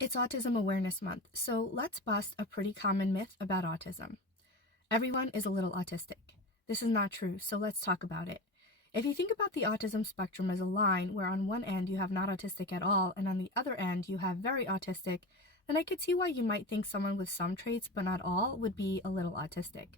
It's Autism Awareness Month, so let's bust a pretty common myth about autism. Everyone is a little autistic. This is not true, so let's talk about it. If you think about the autism spectrum as a line where on one end you have not autistic at all and on the other end you have very autistic, then I could see why you might think someone with some traits but not all would be a little autistic.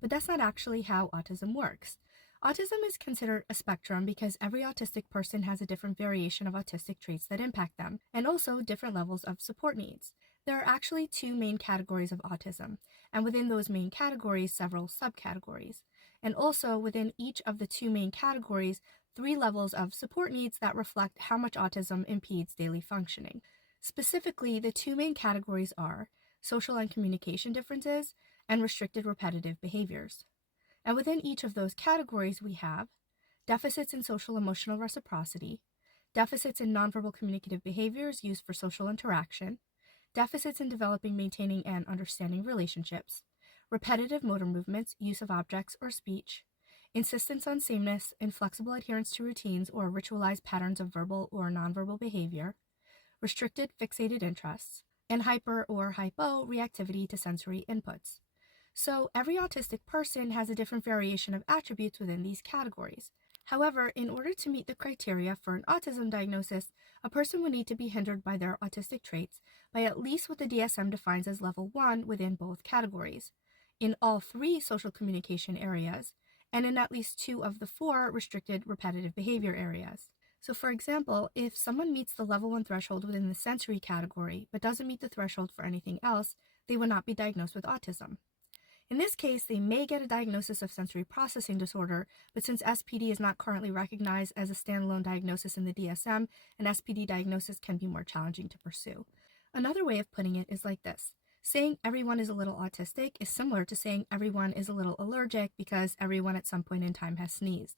But that's not actually how autism works. Autism is considered a spectrum because every autistic person has a different variation of autistic traits that impact them, and also different levels of support needs. There are actually two main categories of autism, and within those main categories, several subcategories. And also within each of the two main categories, three levels of support needs that reflect how much autism impedes daily functioning. Specifically, the two main categories are social and communication differences and restricted repetitive behaviors. And within each of those categories, we have deficits in social emotional reciprocity, deficits in nonverbal communicative behaviors used for social interaction, deficits in developing, maintaining, and understanding relationships, repetitive motor movements, use of objects or speech, insistence on sameness, inflexible adherence to routines or ritualized patterns of verbal or nonverbal behavior, restricted fixated interests, and hyper or hypo reactivity to sensory inputs. So every autistic person has a different variation of attributes within these categories. However, in order to meet the criteria for an autism diagnosis, a person would need to be hindered by their autistic traits by at least what the DSM defines as level 1 within both categories, in all three social communication areas, and in at least 2 of the 4 restricted repetitive behavior areas. So for example, if someone meets the level 1 threshold within the sensory category but doesn't meet the threshold for anything else, they would not be diagnosed with autism. In this case, they may get a diagnosis of sensory processing disorder, but since SPD is not currently recognized as a standalone diagnosis in the DSM, an SPD diagnosis can be more challenging to pursue. Another way of putting it is like this. Saying everyone is a little autistic is similar to saying everyone is a little allergic because everyone at some point in time has sneezed.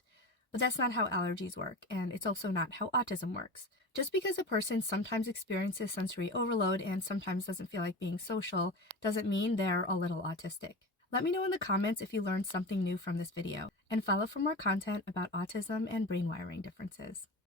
But that's not how allergies work, and it's also not how autism works. Just because a person sometimes experiences sensory overload and sometimes doesn't feel like being social doesn't mean they're a little autistic. Let me know in the comments if you learned something new from this video, and follow for more content about autism and brain wiring differences.